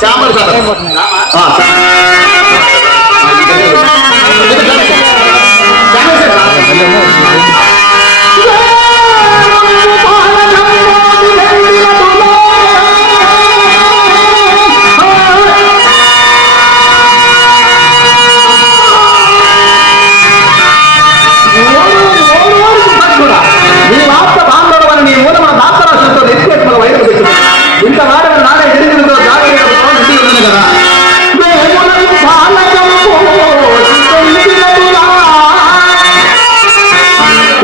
Shyamal sir